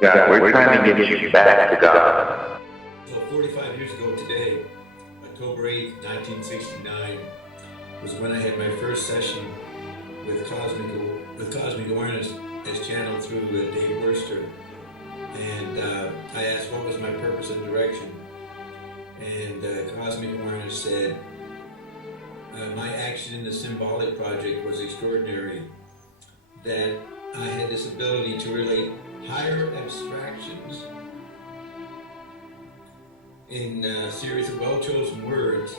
Yeah, we're trying to get you back to God. So 45 years ago today, October 8th, 1969, was when I had my first session with cosmic awareness as channeled through Dave Worcester. And I asked what was my purpose and direction. And cosmic awareness said, my action in the symbolic project was extraordinary, that I had this ability to relate higher abstractions in a series of well-chosen words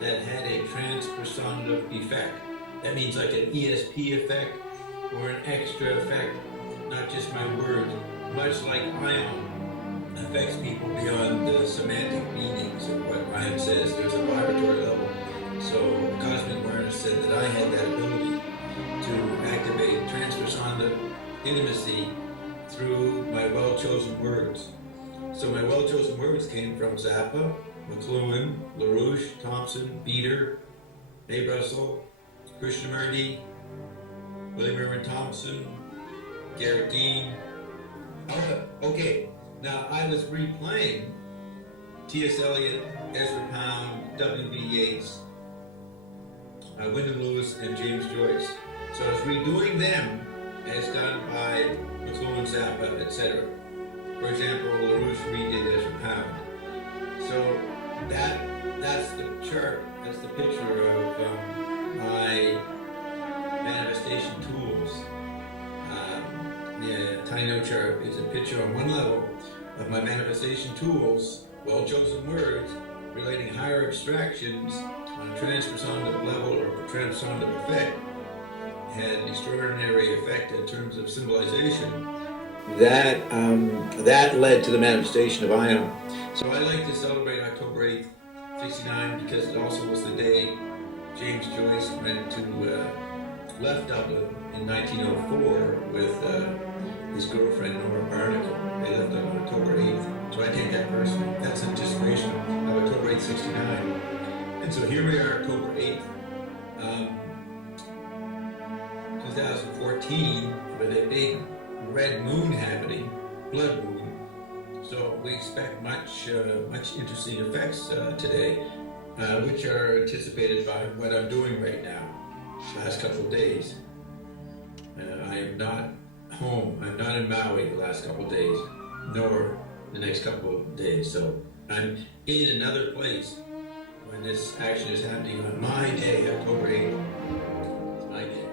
that had a transpersonative effect. That means like an ESP effect or an extra effect, not just my words, much like ion affects people beyond the semantic meanings of what Ryan says. There's a vibratory level. So cosmic awareness said that I had that ability to activate transpersonative intimacy through my well-chosen words. So my well-chosen words came from Zappa, McLuhan, LaRouche, Thompson, Beater, Abe Russell, Krishnamurti, William Irwin Thompson, Garrett Dean. Okay, now I was replaying T.S. Eliot, Ezra Pound, W.B. Yeats, Wyndham Lewis, and James Joyce. So I was redoing them as done by McLuhan, Zappa, etc. For example, LaRouche redid Ezra Pound. So that's the chart, that's the picture of my manifestation tools. The tiny note chart is a picture on one level of my manifestation tools, well-chosen words, relating higher abstractions on a transpersonative level or a transpersonative effect, had an extraordinary effect in terms of symbolization. That led to the manifestation of ion. So I like to celebrate October 8th, 69, because it also was the day James Joyce went to left Dublin in 1904 with his girlfriend Nora Barnacle. They left on October 8th. So I take that personally. That's anticipation of October 8th, 69. And so here we are, October 8th, 2014, with a big red moon happening, blood moon. So we expect much interesting effects today, which are anticipated by what I'm doing right now, last couple of days. I am not home, I'm not in Maui the last couple of days, nor the next couple of days. So I'm in another place when this action is happening on my day, October 8th. It's my day.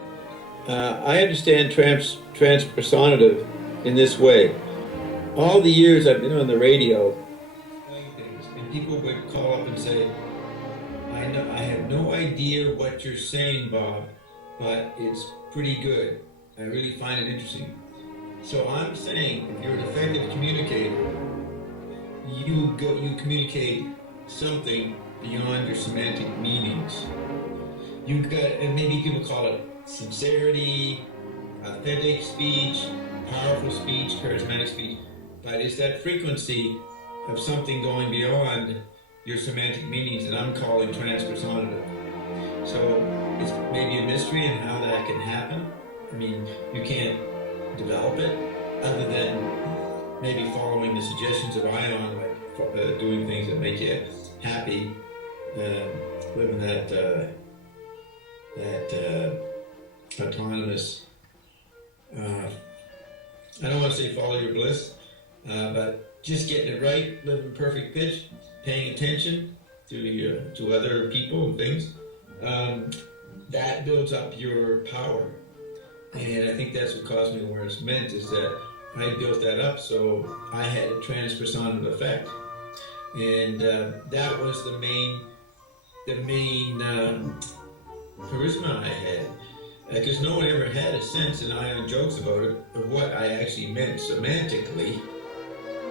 I understand transpersonative in this way. All the years I've been on the radio, and people would call up and say, I have no idea what you're saying, Bob, but it's pretty good. I really find it interesting. So I'm saying, if you're an effective communicator, you communicate something beyond your semantic meanings. You've got, and maybe people call it sincerity, authentic speech, powerful speech, charismatic speech, but it's that frequency of something going beyond your semantic meanings that I'm calling transpersonative. So it's maybe a mystery in how that can happen. I mean, you can't develop it other than maybe following the suggestions of Ion, like doing things that make you happy, living that autonomous, I don't want to say follow your bliss, but just getting it right, living in perfect pitch, paying attention to other people and things, that builds up your power. And I think that's what cosmic awareness meant, is that I built that up so I had a transpersonative effect. And that was the main charisma I had. Because no one ever had a sense, and Ion jokes about it, of what I actually meant semantically,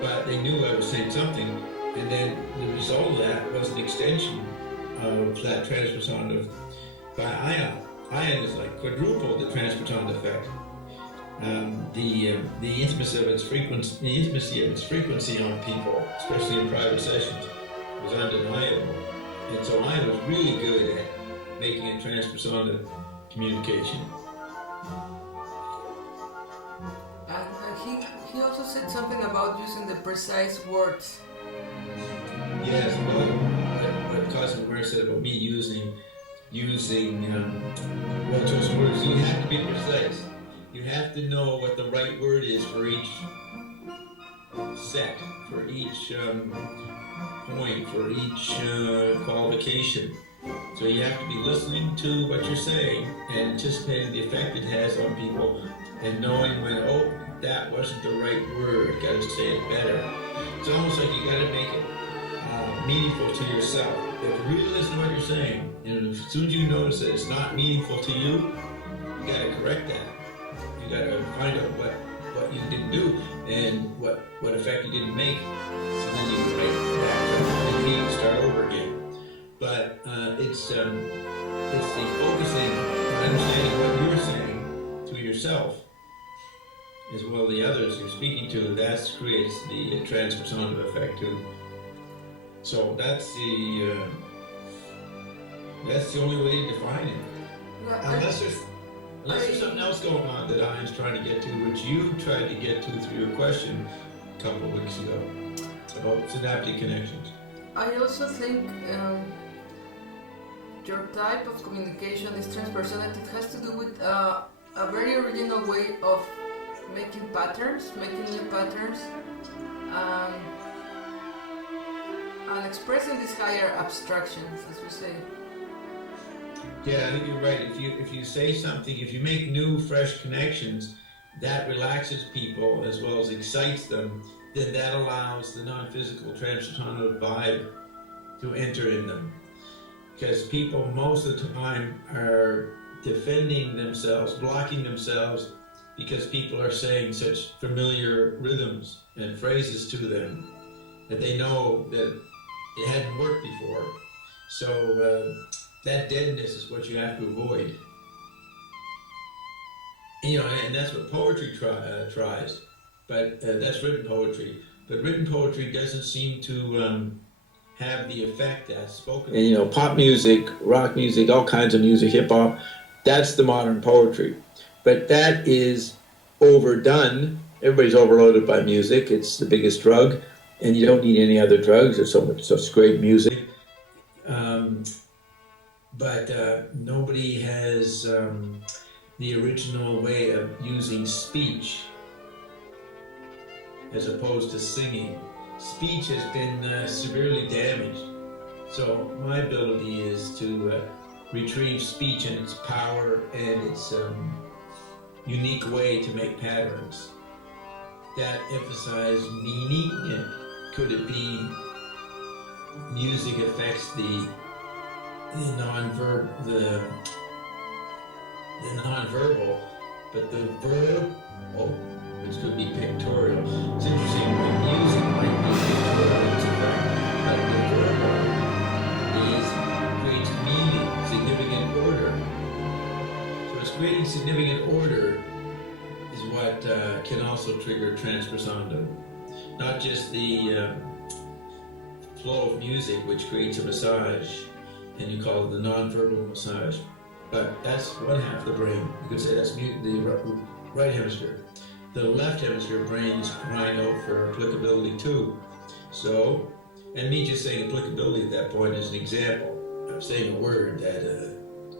but they knew I was saying something, and then the result of that was an extension of that transpersonative by Ion. Ion is like quadruple the transpersonative effect. The intimacy of its frequency on people, especially in private sessions, was undeniable. And so I was really good at making a transpersonative communication. he also said something about using the precise words. Yes, well, what Cosmo Ware said about me using well-chosen words, you have to be precise. You have to know what the right word is for each set, for each point, for each qualification. So you have to be listening to what you're saying and anticipating the effect it has on people and knowing when, oh, that wasn't the right word, got to say it better. It's almost like you got to make it meaningful to yourself. You have to really listen to what you're saying, and as soon as you notice that it's not meaningful to you, you got to correct that. You got to find out what you didn't do and what effect you didn't make, and then you back and you start over again. But it's the focusing on understanding what you're saying to yourself, as well as the others you're speaking to. That creates the transpersonative effect too. So that's the only way to define it. Yeah, Unless there's something else going on that Ian's trying to get to, which you tried to get to through your question a couple of weeks ago about synaptic connections. I also think your type of communication is transpersonative. It has to do with a very original way of making new patterns, and expressing these higher abstractions, as we say. Yeah, I think you're right. If you say something, if you make new, fresh connections, that relaxes people as well as excites them, then that allows the non-physical transpersonal vibe to enter in them. Because people most of the time are defending themselves, blocking themselves, because people are saying such familiar rhythms and phrases to them that they know that it hadn't worked before. So that deadness is what you have to avoid. And that's what poetry tries, but that's written poetry. But written poetry doesn't seem to have the effect that's spoken. And pop music, rock music, all kinds of music, hip hop, that's the modern poetry. But that is overdone. Everybody's overloaded by music. It's the biggest drug, and you don't need any other drugs. There's such great music. But nobody has the original way of using speech as opposed to singing. Speech has been severely damaged. So my ability is to retrieve speech and its power and its unique way to make patterns that emphasize meaning. Could it be music affects the non-verbal, but the verbal, which could be pictorial. It's interesting, when music might be pictorial in its effect, but the verbal creates meaning, significant order. So it's creating significant order is what can also trigger transpersonal. Not just the flow of music, which creates a massage, and you call it the non-verbal massage. But that's one half of the brain. You could say that's the right hemisphere. The left hemisphere brain is crying out for applicability too. So, and me just saying applicability at that point is an example. I'm saying a word that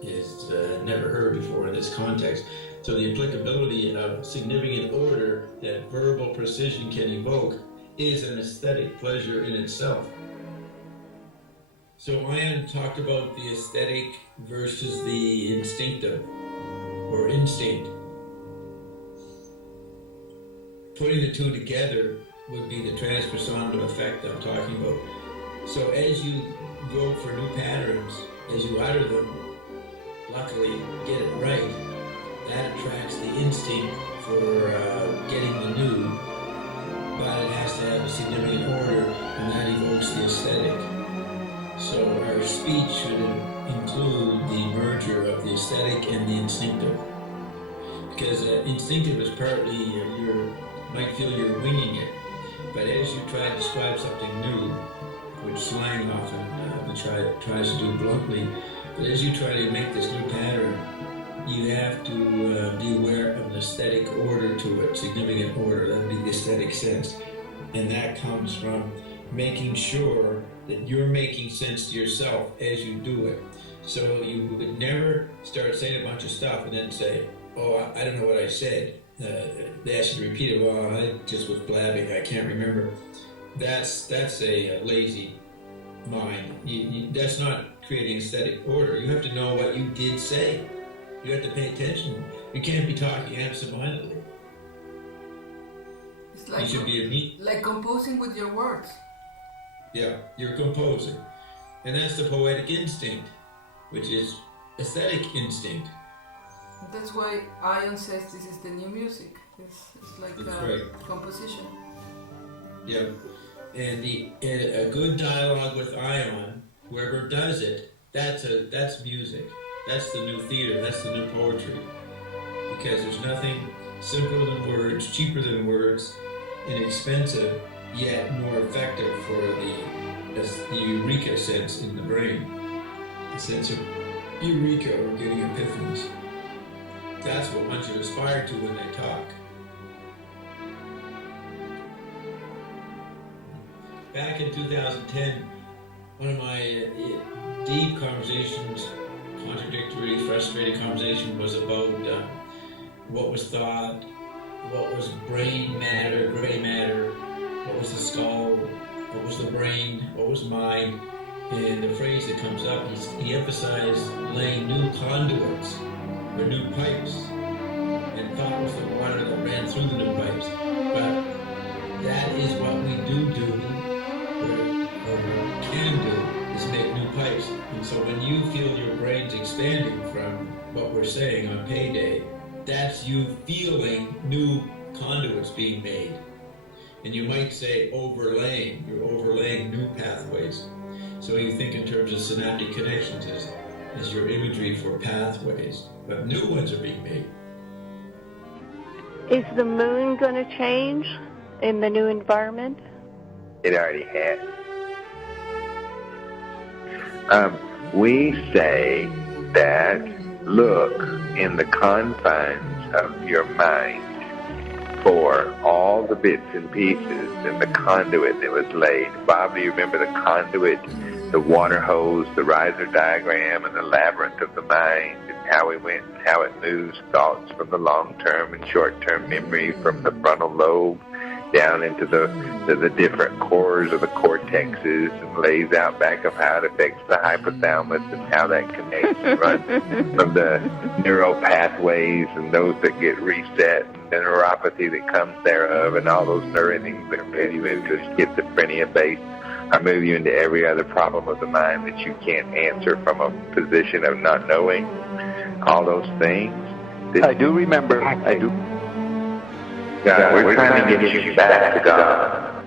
is never heard before in this context. So the applicability of significant order that verbal precision can evoke is an aesthetic pleasure in itself. So Ian talked about the aesthetic versus the instinctive, or instinct. Putting the two together would be the transpersonative effect I'm talking about. So as you go for new patterns, as you utter them, luckily get it right, that attracts the instinct for getting the new, but it has to have a significant order, and that evokes the aesthetic. So our speech should include the merger of the aesthetic and the instinctive. Because instinctive is partly, you might feel you're winging it, but as you try to describe something new, which slang often tries to do bluntly, but as you try to make this new pattern, you have to be aware of an aesthetic order to it, significant order. That would be the aesthetic sense. And that comes from making sure that you're making sense to yourself as you do it. So you would never start saying a bunch of stuff and then say, oh, I don't know what I said. They ask you to repeat it. Well, I just was blabbing. I can't remember. That's a lazy mind. That's not creating aesthetic order. You have to know what you did say. You have to pay attention. You can't be talking absentmindedly. It's like, you should be like composing with your words. Yeah, you're composing. And that's the poetic instinct, which is aesthetic instinct. That's why Ion says this is the new music. It's like composition. Yeah. And a good dialogue with Ion, whoever does it, that's music. That's the new theater. That's the new poetry. Because there's nothing simpler than words, cheaper than words, inexpensive, yet more effective for the eureka sense in the brain. The sense of eureka or getting epiphanies. That's what one should aspire to when they talk. Back in 2010, one of my deep conversations, contradictory, frustrating conversation, was about what was thought, what was brain matter, gray matter, what was the skull, what was the brain, what was mind. And the phrase that comes up, he emphasized laying new conduits or new pipes, and thought was the water that ran through the new pipes. But that is what we do, or can do, is make new pipes. And so when you feel your brain's expanding from what we're saying on payday, that's you feeling new conduits being made. And you might say overlaying, you're overlaying new pathways. So you think in terms of synaptic connections as your imagery for pathways, but new ones are being made. Is the moon going to change in the new environment? It already has. We say that look in the confines of your mind for all the bits and pieces and the conduit that was laid. Bob, do you remember the conduit, the water hose, the riser diagram, and the labyrinth of the mind, and how it went, and how it moves thoughts from the long-term and short-term memory, from the frontal lobe down into the different cores of the cortexes, and lays out back of how it affects the hypothalamus and how that connects and runs from the neural pathways and those that get reset, and the neuropathy that comes thereof, and all those neurithings that move you into schizophrenia-based, or move you into every other problem of the mind that you can't answer from a position of not knowing. All those things. I do remember. I do. God, we're trying to get you back to God.